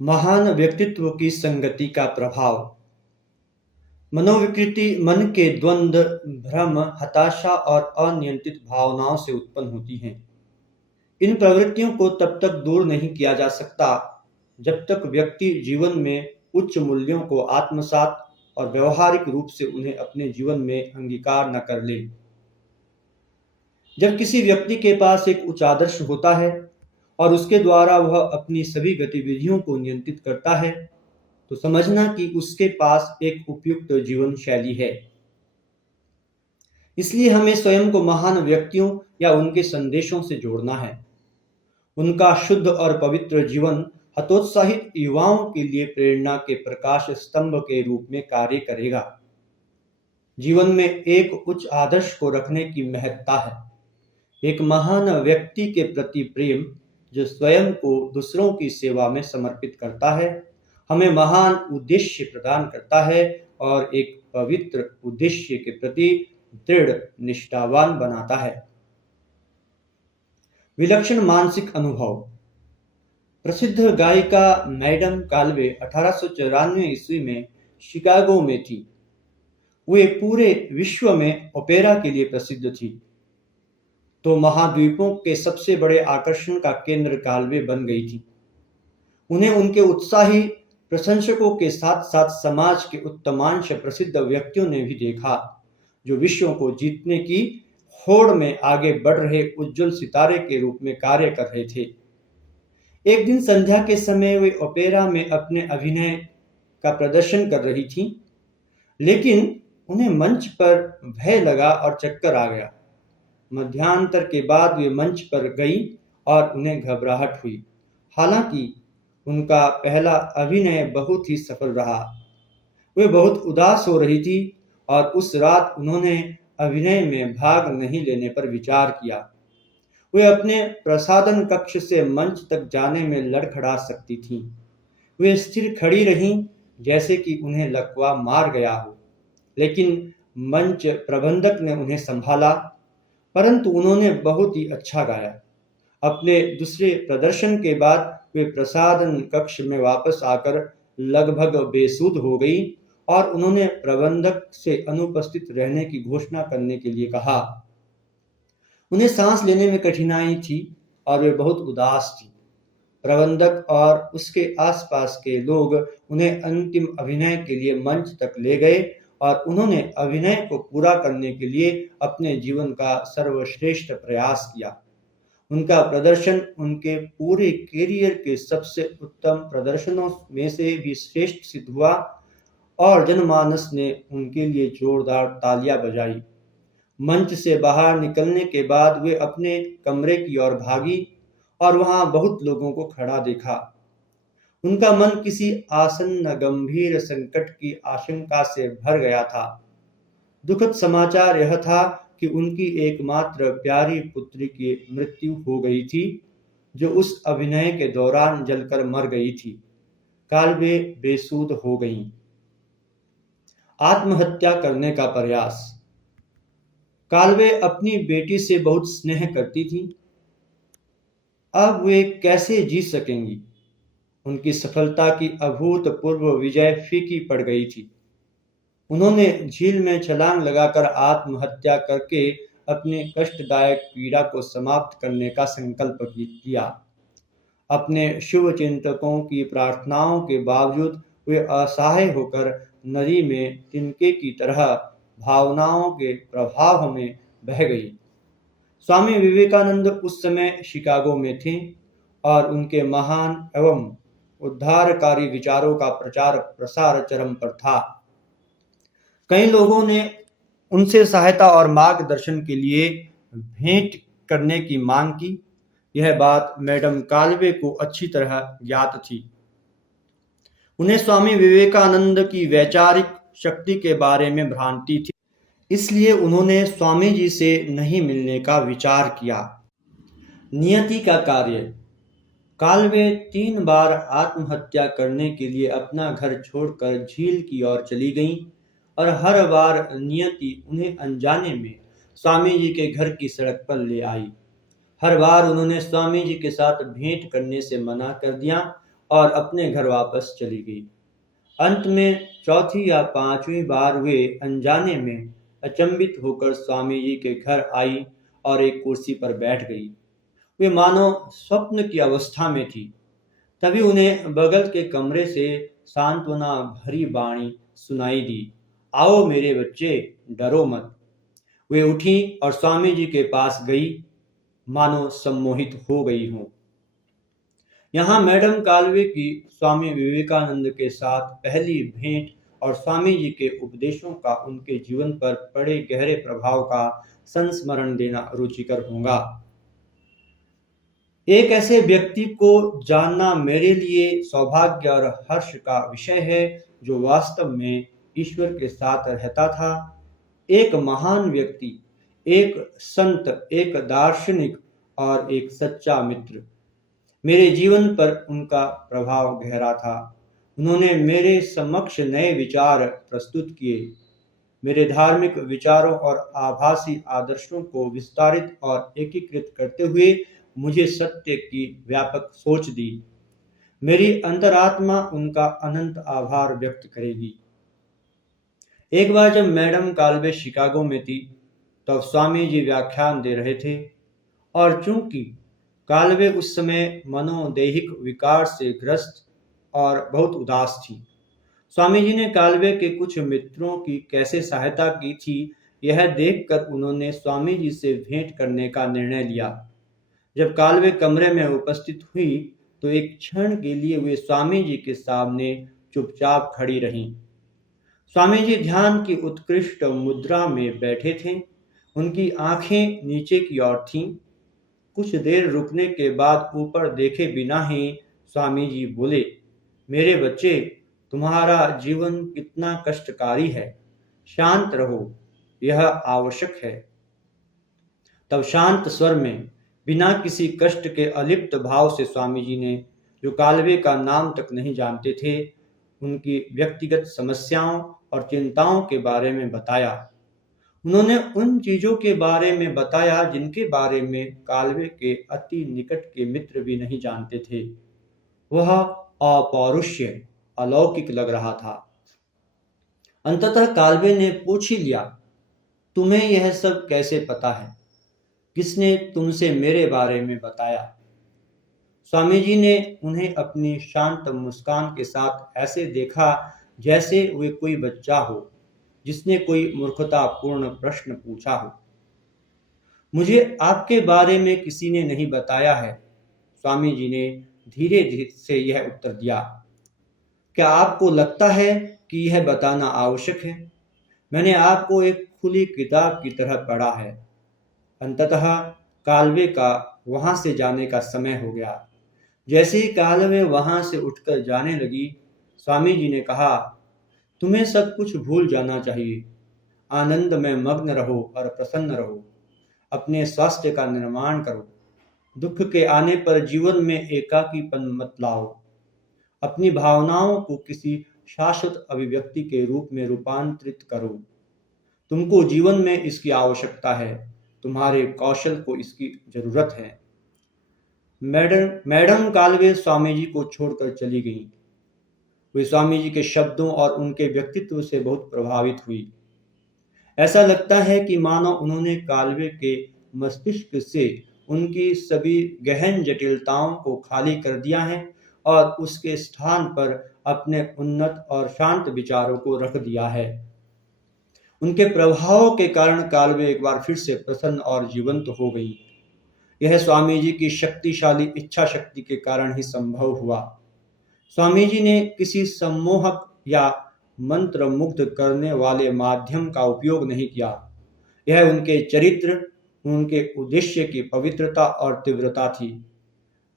महान व्यक्तित्व की संगति का प्रभाव। मनोविकृति मन के द्वंद्व, भ्रम, हताशा और अनियंत्रित भावनाओं से उत्पन्न होती हैं। इन प्रवृत्तियों को तब तक दूर नहीं किया जा सकता जब तक व्यक्ति जीवन में उच्च मूल्यों को आत्मसात और व्यवहारिक रूप से उन्हें अपने जीवन में अंगीकार न कर ले। जब किसी व्यक्ति के पास एक उच्च आदर्श होता है और उसके द्वारा वह अपनी सभी गतिविधियों को नियंत्रित करता है, तो समझना कि उसके पास एक उपयुक्त जीवन शैली है। इसलिए हमें स्वयं को महान व्यक्तियों या उनके संदेशों से जोड़ना है। उनका शुद्ध और पवित्र जीवन हतोत्साहित युवाओं के लिए प्रेरणा के प्रकाश स्तंभ के रूप में कार्य करेगा। जीवन में एक उच्च आदर्श को रखने की महत्ता है। एक महान व्यक्ति के प्रति प्रेम, जो स्वयं को दूसरों की सेवा में समर्पित करता है, हमें महान उद्देश्य प्रदान करता है और एक पवित्र उद्देश्य के प्रति दृढ़ निष्ठावान बनाता है। विलक्षण मानसिक अनुभव। प्रसिद्ध गायिका मैडम काल्वे 1894 ईस्वी में शिकागो में थी। वे पूरे विश्व में ओपेरा के लिए प्रसिद्ध थी, तो महाद्वीपों के सबसे बड़े आकर्षण का केंद्र काल्वे बन गई थी। उन्हें उनके उत्साही प्रशंसकों के साथ साथ समाज के उत्तमांश प्रसिद्ध व्यक्तियों ने भी देखा, जो विश्व को जीतने की होड़ में आगे बढ़ रहे उज्जवल सितारे के रूप में कार्य कर रहे थे। एक दिन संध्या के समय वे ओपेरा में अपने अभिनय का प्रदर्शन कर रही थीं, लेकिन उन्हें मंच पर भय लगा और चक्कर आ गया। मध्यांतर के बाद वे मंच पर गई और उन्हें घबराहट हुई। हालांकि उनका पहला अभिनय बहुत ही सफल रहा। वे बहुत उदास हो रही थी और उस रात उन्होंने अभिनय में भाग नहीं लेने पर विचार किया। वे अपने प्रसाधन कक्ष से मंच तक जाने में लड़खड़ा सकती थीं। वे स्थिर खड़ी रहीं, जैसे कि उन्हें लकवा मार गया हो, लेकिन मंच प्रबंधक ने उन्हें संभाला, परंतु उन्होंने बहुत ही अच्छा गाया। अपने दूसरे प्रदर्शन के बाद वे प्रसाधन कक्ष में वापस आकर लगभग बेसुध हो गई और उन्होंने प्रबंधक से अनुपस्थित रहने की घोषणा करने के लिए कहा। उन्हें सांस लेने में कठिनाई थी और वे बहुत उदास थी। प्रबंधक और उसके आसपास के लोग उन्हें अंतिम अभिनय के लिए मंच तक ले गए और उन्होंने अभिनय को पूरा करने के लिए अपने जीवन का सर्वश्रेष्ठ प्रयास किया। उनका प्रदर्शन उनके पूरे कैरियर के सबसे उत्तम प्रदर्शनों में से भी श्रेष्ठ सिद्ध हुआ और जनमानस ने उनके लिए जोरदार तालियां बजाई। मंच से बाहर निकलने के बाद वे अपने कमरे की ओर भागी और वहां बहुत लोगों को खड़ा देखा। उनका मन किसी आसन्न गंभीर संकट की आशंका से भर गया था। दुखद समाचार यह था कि उनकी एकमात्र प्यारी पुत्री की मृत्यु हो गई थी, जो उस अभिनय के दौरान जलकर मर गई थी। काल्वे बेसुध हो गईं। आत्महत्या करने का प्रयास। काल्वे अपनी बेटी से बहुत स्नेह करती थी। अब वे कैसे जी सकेंगी? उनकी सफलता की अभूतपूर्व विजय फीकी पड़ गई थी। उन्होंने झील में छलांग लगाकर आत्महत्या करके अपनी कष्टदायक पीड़ा को समाप्त करने का संकल्प किया। अपने शुभ चिंतकों की प्रार्थनाओं के बावजूद वे असहाय होकर नदी में तिनके की तरह भावनाओं के प्रभाव में बह गई। स्वामी विवेकानंद उस समय शिकागो में थे और उनके महान एवं उद्धारकारी विचारों का प्रचार प्रसार चरम पर था। कई लोगों ने उनसे सहायता और मार्गदर्शन के लिए भेंट करने की मांग की। यह बात मैडम काल्वे को अच्छी तरह ज्ञात थी। उन्हें स्वामी विवेकानंद की वैचारिक शक्ति के बारे में भ्रांति थी, इसलिए उन्होंने स्वामी जी से नहीं मिलने का विचार किया। नियति का कार्य। काल्वे 3 बार आत्महत्या करने के लिए अपना घर छोड़कर झील की ओर चली गईं और हर बार नियति उन्हें अनजाने में स्वामी जी के घर की सड़क पर ले आई। हर बार उन्होंने स्वामी जी के साथ भेंट करने से मना कर दिया और अपने घर वापस चली गई। अंत में चौथी या पांचवी बार वे अनजाने में अचंभित होकर स्वामी जी के घर आई और एक कुर्सी पर बैठ गई। वे मानो स्वप्न की अवस्था में थी। तभी उन्हें बगल के कमरे से सांत्वना भरी वाणी सुनाई दी, आओ मेरे बच्चे, डरो मत। वे उठी और स्वामी जी के पास गई, मानो सम्मोहित हो गई हों। यहाँ मैडम काल्वे की स्वामी विवेकानंद के साथ पहली भेंट और स्वामी जी के उपदेशों का उनके जीवन पर पड़े गहरे प्रभाव का संस्मरण देना रुचिकर होगा। एक ऐसे व्यक्ति को जानना मेरे लिए सौभाग्य और हर्ष का विषय है जो वास्तव में ईश्वर के साथ रहता था। एक महान व्यक्ति, एक संत, एक दार्शनिक और एक सच्चा मित्र। मेरे जीवन पर उनका प्रभाव गहरा था। उन्होंने मेरे समक्ष नए विचार प्रस्तुत किए, मेरे धार्मिक विचारों और आभासी आदर्शों को विस्तारित और एकीकृत करते हुए मुझे सत्य की व्यापक सोच दी। मेरी अंतरात्मा उनका अनंत आभार व्यक्त करेगी। एक बार जब मैडम काल्वे शिकागो में थी, तब स्वामी जी व्याख्यान दे रहे थे और चूंकि काल्वे उस समय मनोदैहिक विकार से ग्रस्त और बहुत उदास थी, स्वामी जी ने काल्वे के कुछ मित्रों की कैसे सहायता की थी, यह देखकर उन्होंने स्वामी जी से भेंट करने का निर्णय लिया। जब काल्वे कमरे में उपस्थित हुई तो एक क्षण के लिए वे स्वामी जी के सामने चुपचाप खड़ी रहीं। स्वामी जी ध्यान की उत्कृष्ट मुद्रा में बैठे थे। उनकी आंखें नीचे की ओर थीं। कुछ देर रुकने के बाद ऊपर देखे बिना ही स्वामी जी बोले, मेरे बच्चे, तुम्हारा जीवन कितना कष्टकारी है, शांत रहो, यह आवश्यक है। तब शांत स्वर में, बिना किसी कष्ट के अलिप्त भाव से स्वामी जी ने, जो काल्वे का नाम तक नहीं जानते थे, उनकी व्यक्तिगत समस्याओं और चिंताओं के बारे में बताया। उन्होंने उन चीजों के बारे में बताया जिनके बारे में काल्वे के अति निकट के मित्र भी नहीं जानते थे। वह अपौरुष्य, अलौकिक लग रहा था। अंततः काल्वे ने पूछ ही लिया, तुम्हें यह सब कैसे पता है? किसने तुमसे मेरे बारे में बताया? स्वामी जी ने उन्हें अपनी शांत मुस्कान के साथ ऐसे देखा जैसे वे कोई बच्चा हो जिसने कोई मूर्खतापूर्ण प्रश्न पूछा हो। मुझे आपके बारे में किसी ने नहीं बताया है, स्वामी जी ने धीरे धीरे से यह उत्तर दिया। क्या आपको लगता है कि यह बताना आवश्यक है? मैंने आपको एक खुली किताब की तरह पढ़ा है। अंततः काल्वे का वहां से जाने का समय हो गया। जैसे ही काल्वे वहां से उठकर जाने लगी, स्वामी जी ने कहा, तुम्हें सब कुछ भूल जाना चाहिए। आनंद में मग्न रहो और प्रसन्न रहो। अपने स्वास्थ्य का निर्माण करो। दुख के आने पर जीवन में एकाकीपन मत लाओ। अपनी भावनाओं को किसी शाश्वत अभिव्यक्ति के रूप में रूपांतरित करो। तुमको जीवन में इसकी आवश्यकता है। तुम्हारे कौशल को इसकी जरूरत है। मैडम काल्वे स्वामी जी को छोड़कर चली गईं। वे स्वामी जी के शब्दों और उनके व्यक्तित्व से बहुत प्रभावित हुई। ऐसा लगता है कि मानो उन्होंने काल्वे के मस्तिष्क से उनकी सभी गहन जटिलताओं को खाली कर दिया है और उसके स्थान पर अपने उन्नत और शांत विचारों को रख दिया है। उनके प्रभाव के कारण काल्वे एक बार फिर से प्रसन्न और जीवंत हो गई। यह स्वामी जी की शक्तिशाली इच्छा शक्ति के कारण ही संभव हुआ। स्वामी जी ने किसी सम्मोहक या मंत्र मुग्ध करने वाले माध्यम का उपयोग नहीं किया। यह उनके चरित्र, उनके उद्देश्य की पवित्रता और तीव्रता थी।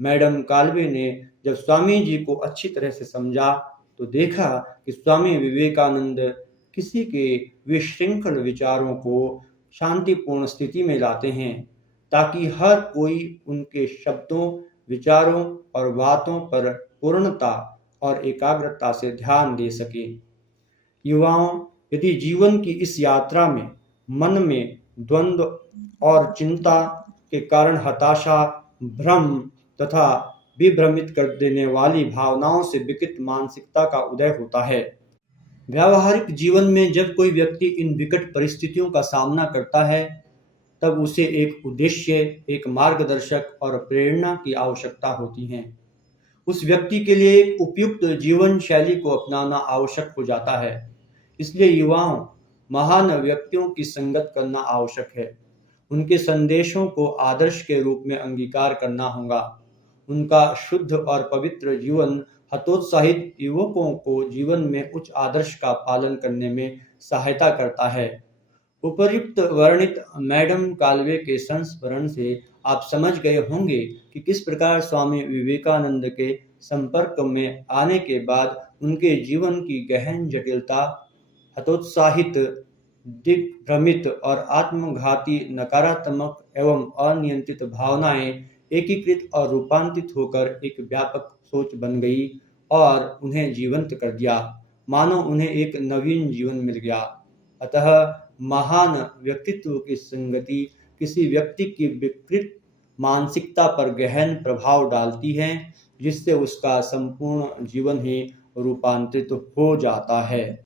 मैडम काल्वे ने जब स्वामी जी को अच्छी तरह से समझा तो देखा कि स्वामी विवेकानंद किसी के विशृंखल विचारों को शांतिपूर्ण स्थिति में लाते हैं ताकि हर कोई उनके शब्दों, विचारों और बातों पर पूर्णता और एकाग्रता से ध्यान दे सके। युवाओं, यदि जीवन की इस यात्रा में मन में द्वंद्व और चिंता के कारण हताशा, भ्रम तथा विभ्रमित कर देने वाली भावनाओं से विकृत मानसिकता का उदय होता है। व्यावहारिक जीवन में जब कोई व्यक्ति इन विकट परिस्थितियों का सामना करता है, तब उसे एक उद्देश्य, एक मार्गदर्शक और प्रेरणा की आवश्यकता होती है। उस व्यक्ति के लिए एक उपयुक्त जीवन शैली को अपनाना आवश्यक हो जाता है। इसलिए युवाओं, महान व्यक्तियों की संगत करना आवश्यक है। उनके संदेशों को आदर्श के रूप में अंगीकार करना होगा। उनका शुद्ध और पवित्र जीवन हतोत्साहित युवकों को जीवन में उच्च आदर्श का पालन करने में सहायता करता है। उपर्युक्त वर्णित मैडम काल्वे के संस्मरण से आप समझ गए होंगे कि किस प्रकार स्वामी विवेकानंद के संपर्क में आने के बाद उनके जीवन की गहन जटिलता, हतोत्साहित, दिग्भ्रमित और आत्मघाती नकारात्मक एवं अनियंत्रित भावनाएं एकीकृत और रूपांतरित होकर एक व्यापक सोच बन गई और उन्हें जीवंत कर दिया, मानो उन्हें एक नवीन जीवन मिल गया। अतः महान व्यक्तित्व की संगति किसी व्यक्ति की विकृत मानसिकता पर गहन प्रभाव डालती है, जिससे उसका संपूर्ण जीवन ही रूपांतरित हो जाता है।